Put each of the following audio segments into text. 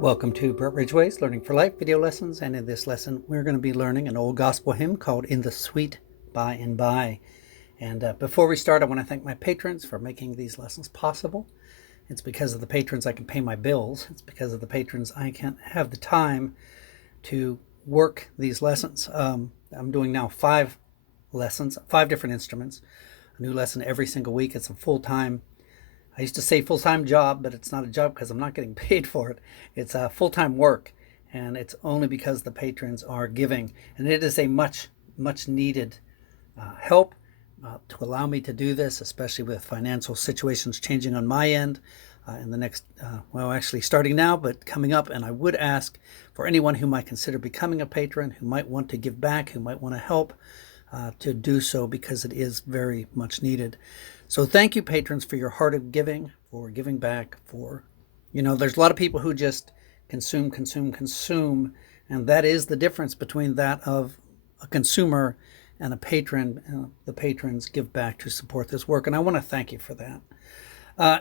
Welcome to Brett Ridgeway's Learning for Life video lessons, and in this lesson we're going to be learning an old gospel hymn called In the Sweet By and By. And before we start, I want to thank my patrons for making these lessons possible. It's because of the patrons I can pay my bills. It's because of the patrons I can have the time to work these lessons. I'm doing now 5 lessons, 5 different instruments, a new lesson every single week. It's a full-time, I used to say full-time job, but it's not a job because I'm not getting paid for it. It's a full-time work, and it's only because the patrons are giving. And it is a much needed help to allow me to do this, especially with financial situations changing on my end in the next, actually starting now, but coming up. And I would ask for anyone who might consider becoming a patron, who might want to give back, who might want to help, to do so, because it is very much needed. So thank you, patrons, for your heart of giving, for giving back, for, there's a lot of people who just consume, and that is the difference between that of a consumer and a patron. The patrons give back to support this work, and I want to thank you for that.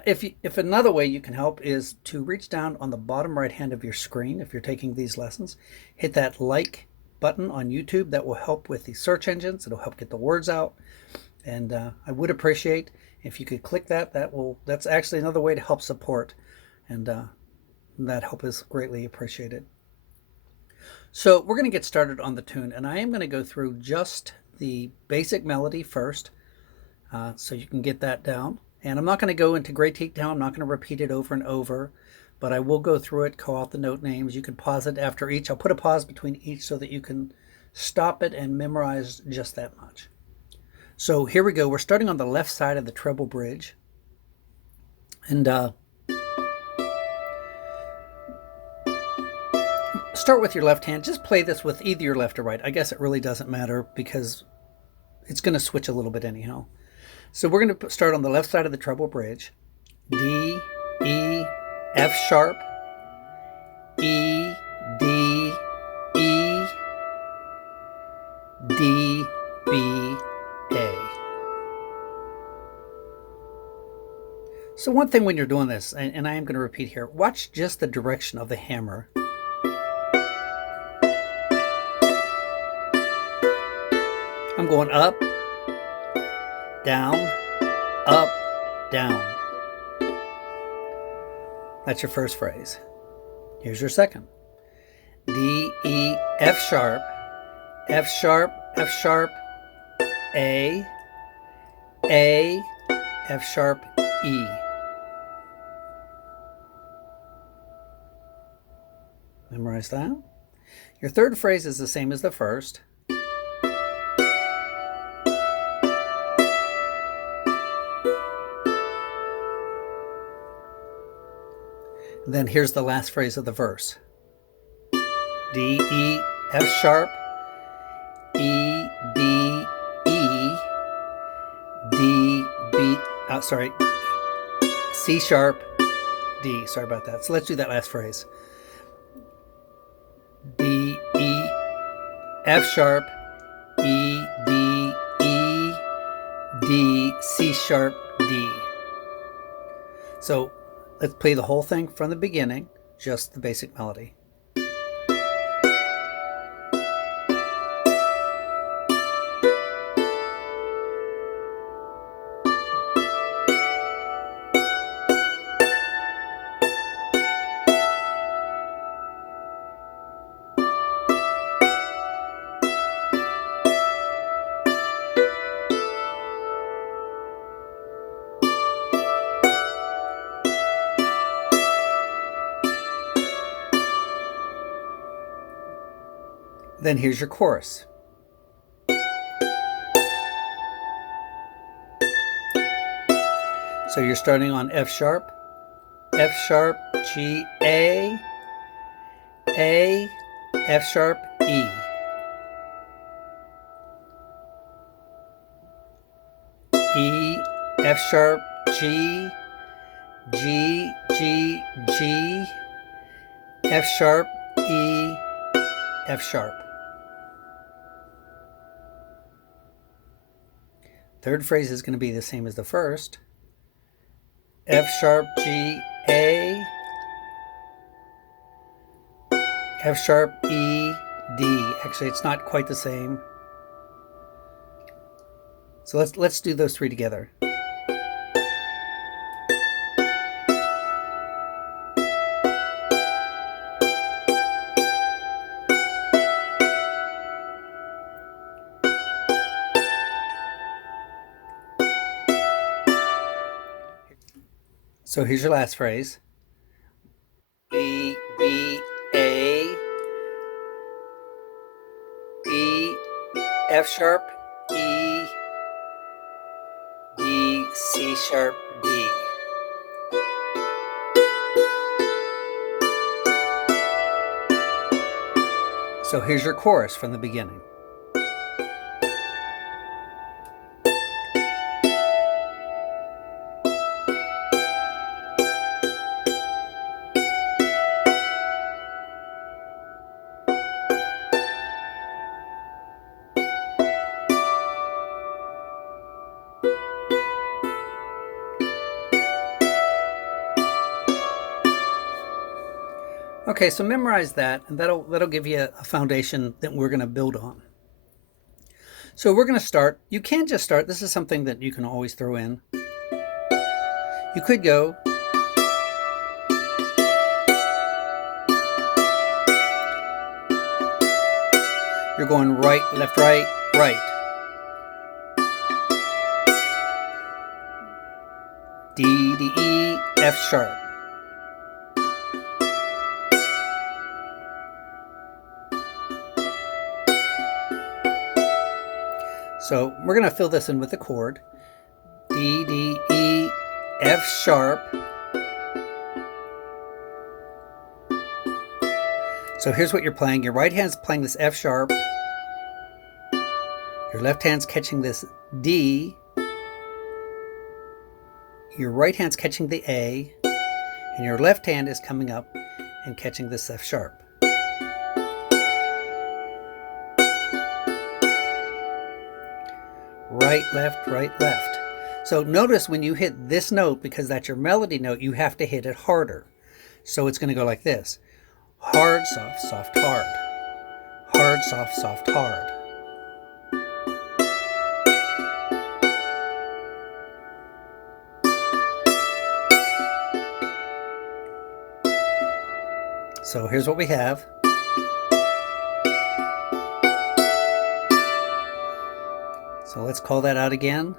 If another way you can help is to reach down on the bottom right hand of your screen. If you're taking these lessons, hit that like button on YouTube. That will help with the search engines. It'll help get the words out. And I would appreciate if you could click that. That's actually another way to help support, and that help is greatly appreciated. So we're going to get started on the tune, and I am going to go through just the basic melody first, so you can get that down. And I'm not going to go into great detail. I'm not going to repeat it over and over, but I will go through it, call out the note names. You can pause it after each. I'll put a pause between each so that you can stop it and memorize just that much. So here we go. We're starting on the left side of the treble bridge. And start with your left hand. Just play this with either your left or right. I guess it really doesn't matter because it's going to switch a little bit anyhow. So we're going to start on the left side of the treble bridge. D, E, F sharp, E, D, E, D, B, A. So one thing when you're doing this, and I am going to repeat here, watch just the direction of the hammer. I'm going up, down, up, down. That's your first phrase. Here's your second. D, E, F sharp, F sharp, F sharp, A, F sharp, E. Memorize that. Your third phrase is the same as the first. And then here's the last phrase of the verse. D, E, F sharp, E, D, E, D, B, C sharp, D. Sorry about that. So let's do that last phrase. D, E, F sharp, E, D, E, D, C sharp, D. So let's play the whole thing from the beginning, just the basic melody. Then here's your chorus. So you're starting on F sharp, G, A, F sharp, E. E, F sharp, G, G, G, G, F sharp, E, F sharp. Third phrase is going to be the same as the first. F sharp, G, A, F sharp, E, D. Actually, it's not quite the same. So let's do those three together. So here's your last phrase. B, B, A, B, F sharp, E, D, C sharp, D. So here's your chorus from the beginning. Okay, so memorize that, and that'll give you a foundation that we're going to build on. So we're going to start. You can just start. This is something that you can always throw in. You could go. You're going right, left, right, right. D, D, E, F sharp. So we're going to fill this in with the chord. D, D, E, F sharp. So here's what you're playing. Your right hand's playing this F sharp. Your left hand's catching this D. Your right hand's catching the A. And your left hand is coming up and catching this F sharp. Right, left, right, left. So notice when you hit this note, because that's your melody note, you have to hit it harder. So it's going to go like this. Hard, soft, soft, hard. Hard, soft, soft, hard. So here's what we have. So let's call that out again.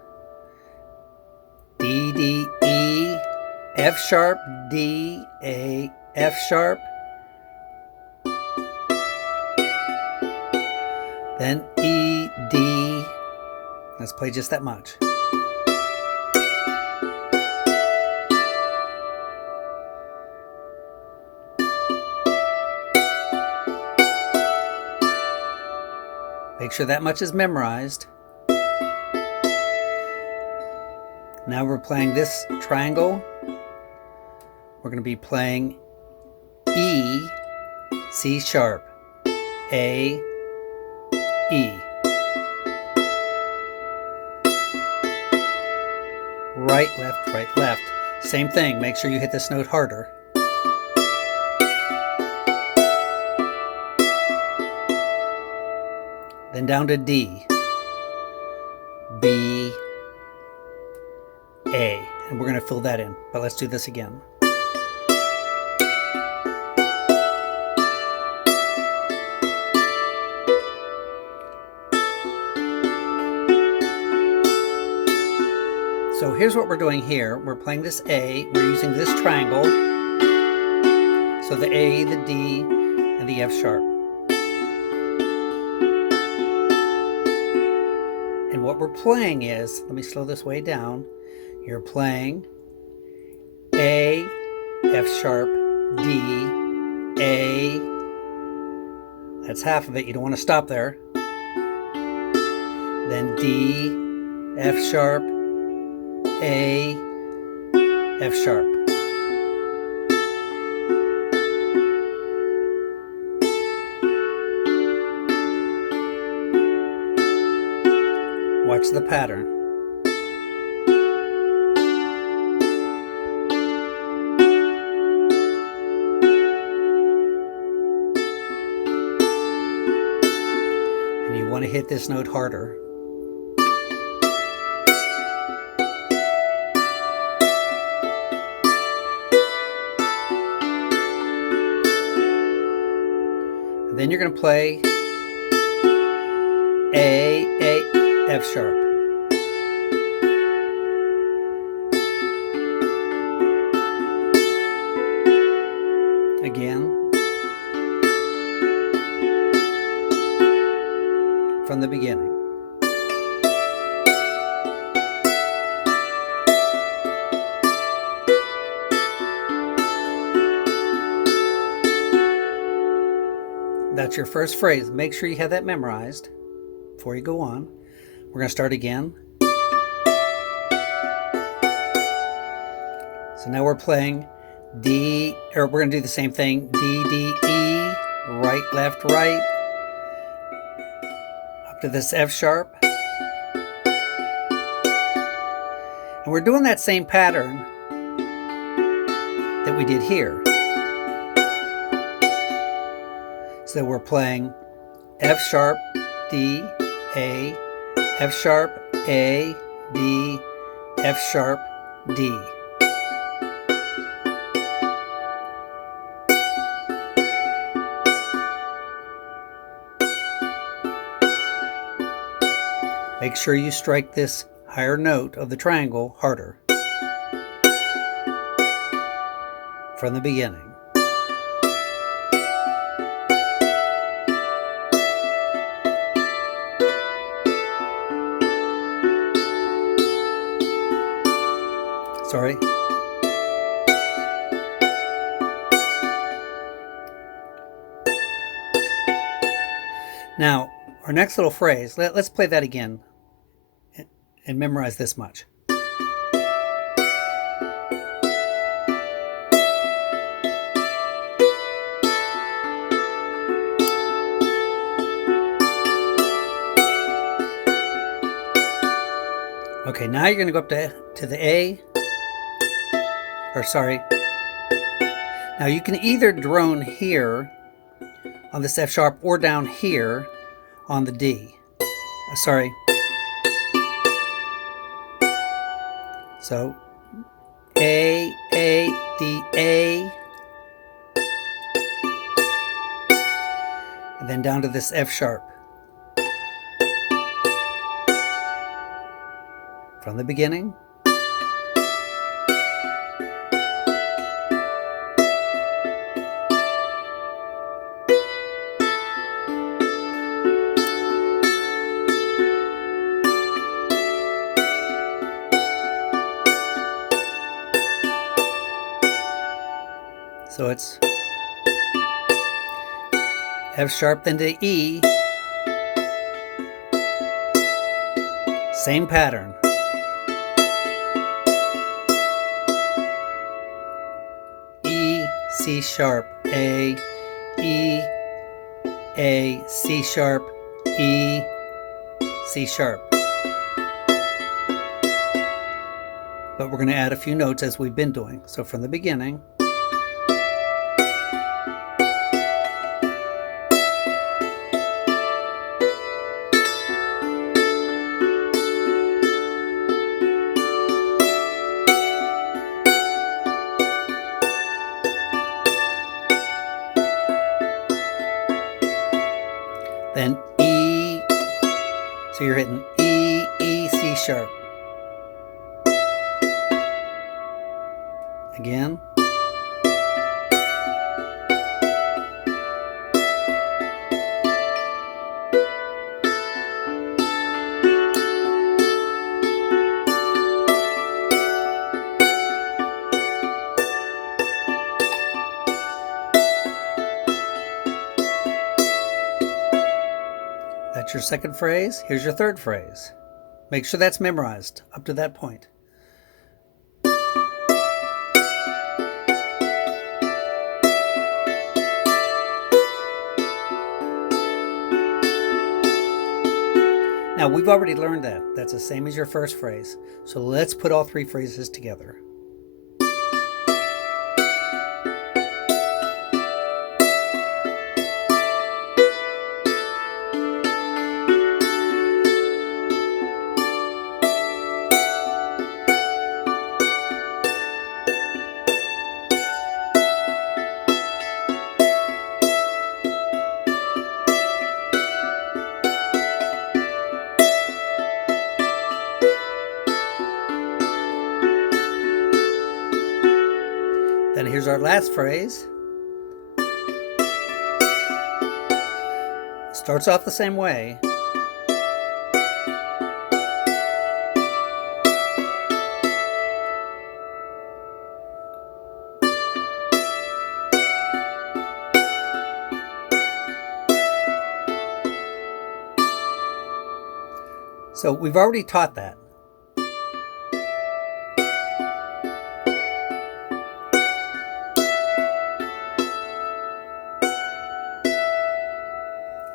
D, D, E, F sharp, D, A, F sharp. Then E, D. Let's play just that much. Make sure that much is memorized. Now we're playing this triangle. We're going to be playing E, C sharp, A, E. Right, left, right, left. Same thing, make sure you hit this note harder. Then down to D, B, A. And we're going to fill that in, but let's do this again. So here's what we're doing here. We're playing this A. We're using this triangle. So the A, the D, and the F sharp. And what we're playing is, let me slow this way down. You're playing A, F sharp, D, A. That's half of it. You don't want to stop there. Then D, F sharp, A, F sharp. Watch the pattern. want to hit this note harder. And then you're going to play A, F sharp. Again. From the beginning. That's your first phrase. Make sure you have that memorized before you go on. We're going to start again. So now we're playing D, or we're going to do the same thing. D, D, E, right, left, right. Up to this F sharp. And we're doing that same pattern that we did here. So we're playing F sharp, D, A, F sharp, A, D, F sharp, D. Make sure you strike this higher note of the triangle harder from the beginning. Sorry. Now, our next little phrase, let's play that again and memorize this much. Okay, now you're going to go up to the A, or sorry. Now you can either drone here on this F sharp or down here on the D. Sorry. So A, D, A. And then down to this F sharp. From the beginning. So it's F sharp, then to E. Same pattern. E, C sharp, A, E, A, C sharp, E, C sharp. But we're going to add a few notes as we've been doing. So from the beginning. Then E, so you're hitting E, E, C sharp. Again. That's your second phrase. Here's your third phrase. Make sure that's memorized up to that point. Now, we've already learned that. That's the same as your first phrase. So let's put all three phrases together. here's our last phrase. Starts off the same way. So we've already taught that.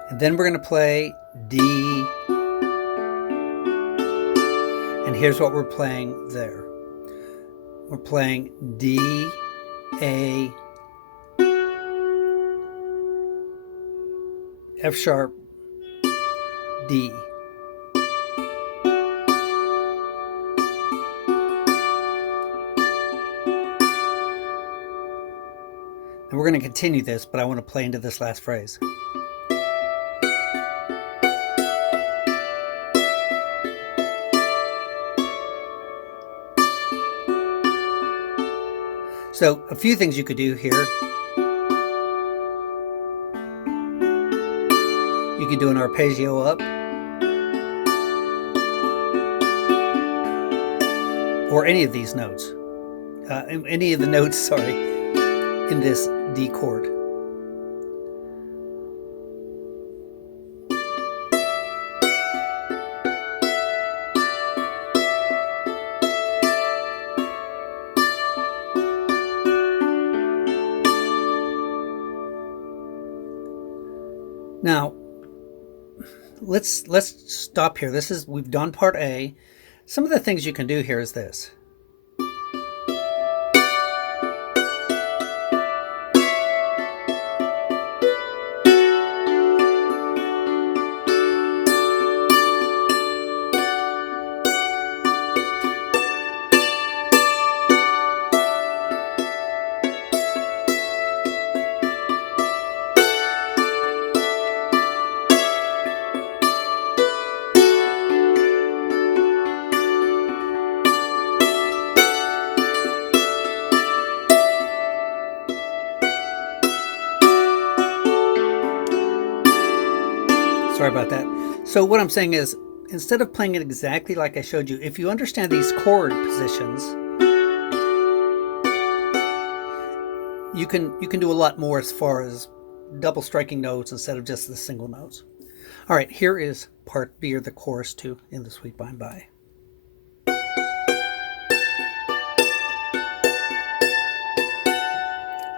And then we're going to play D. And here's what we're playing there. We're playing D, A, F sharp, D. And we're going to continue this, but I want to play into this last phrase. So a few things you could do here. You could do an arpeggio up, or any of these notes, any of the notes, sorry, in this D chord. Now, let's stop here. We've done part A. Some of the things you can do here is this. Sorry about that. So what I'm saying is, instead of playing it exactly like I showed you, if you understand these chord positions, you can do a lot more as far as double striking notes instead of just the single notes. All right, here is part B, or the chorus to In the Sweet By and By.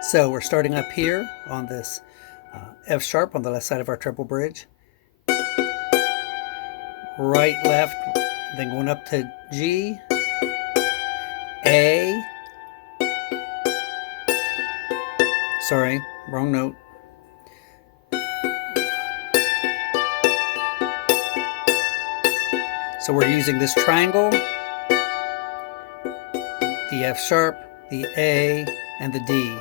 So we're starting up here on this F sharp on the left side of our treble bridge. Right, left, then going up to G, A, sorry, wrong note, so we're using this triangle, the F sharp, the A, and the D.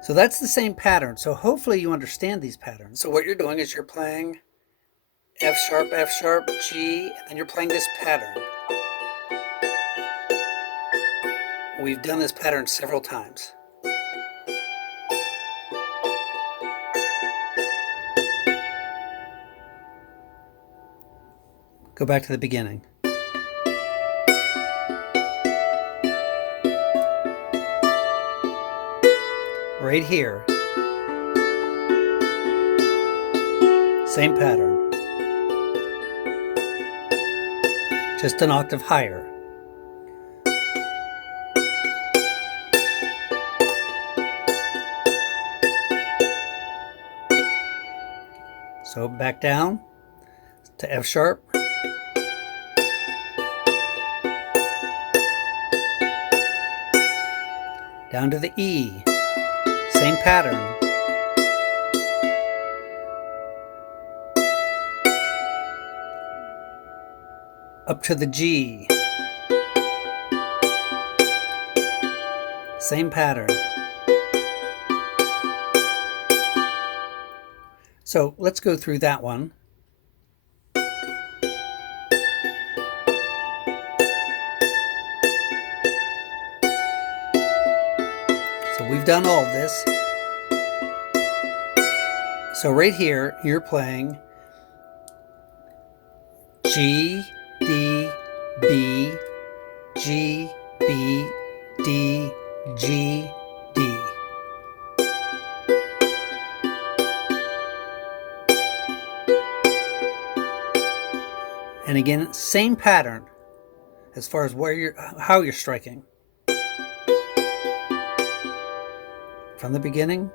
So that's the same pattern. So hopefully you understand these patterns. So what you're doing is you're playing F sharp, G, and then you're playing this pattern. We've done this pattern several times. Go back to the beginning. Right here. Same pattern. Just an octave higher. So back down to F sharp. Down to the E. Same pattern. Up to the G. Same pattern. So let's go through that one. we've done all of this. So right here, you're playing G, D, B, G, B, D, G, D. And again, same pattern as far as how you're striking. From the beginning.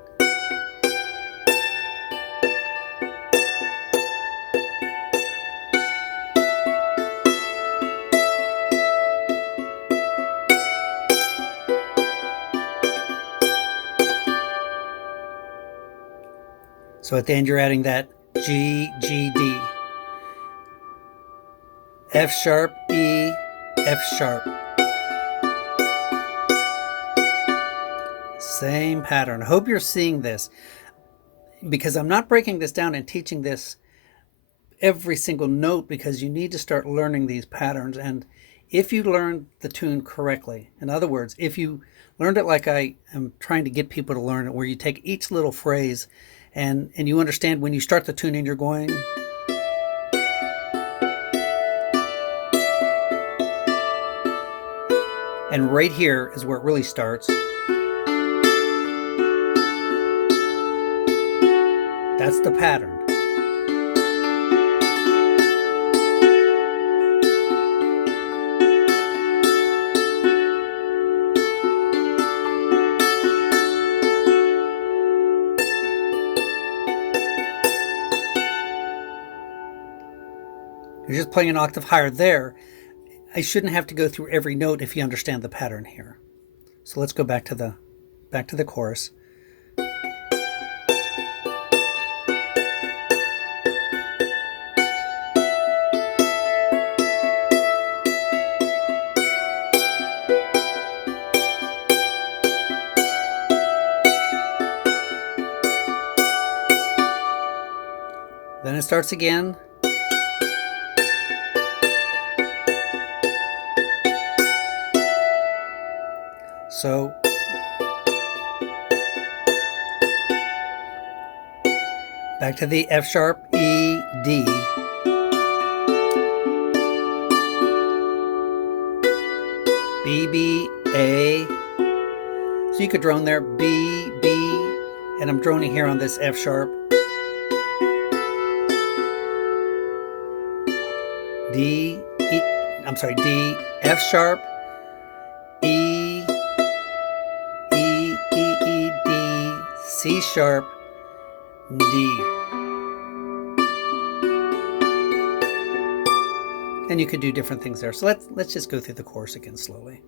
So at the end, you're adding that G, G, D. F sharp, E, F sharp. Same pattern. I hope you're seeing this, because I'm not breaking this down and teaching this every single note, because you need to start learning these patterns. And if you learn the tune correctly, in other words, if you learned it like I am trying to get people to learn it, where you take each little phrase and you understand when you start the tune and you're going, and right here is where it really starts. That's the pattern. You're just playing an octave higher there. I shouldn't have to go through every note if you understand the pattern here. So let's go back to the chorus. Then it starts again. So back to the F sharp, E, D. B, B, A. So you could drone there, B, B, and I'm droning here on this F sharp. D, E, I'm sorry, D, F sharp, E, E, E, E, D, C sharp, D. And you could do different things there. So let's just go through the chorus again slowly.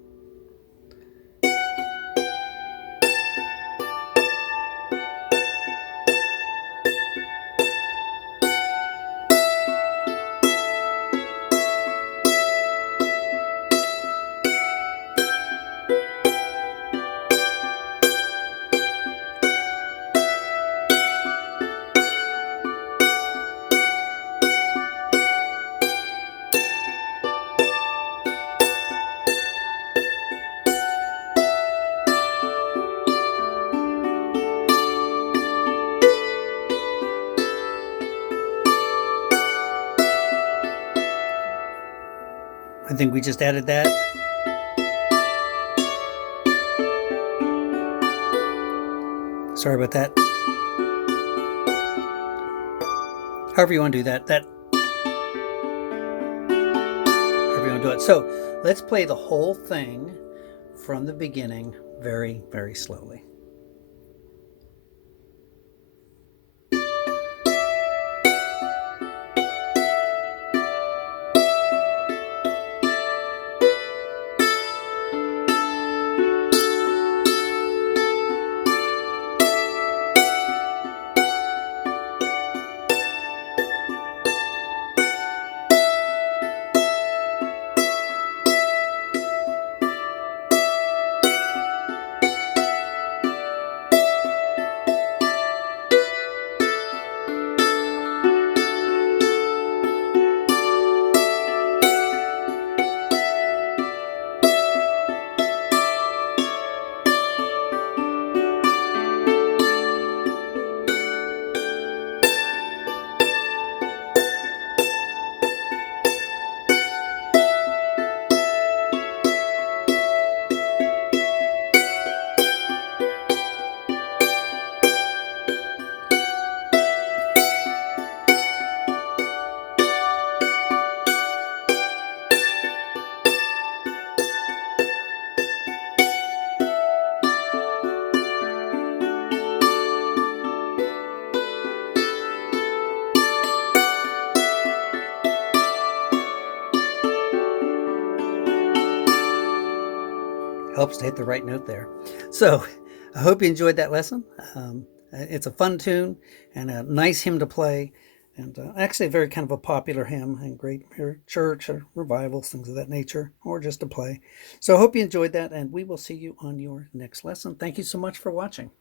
I think we just added that. Sorry about that. However you want to do that. However you want to do it. So let's play the whole thing from the beginning very, very slowly. helps to hit the right note there. So I hope you enjoyed that lesson. It's a fun tune and a nice hymn to play, and actually very kind of a popular hymn and great here at church or revivals, things of that nature, or just to play. So I hope you enjoyed that, and we will see you on your next lesson. Thank you so much for watching.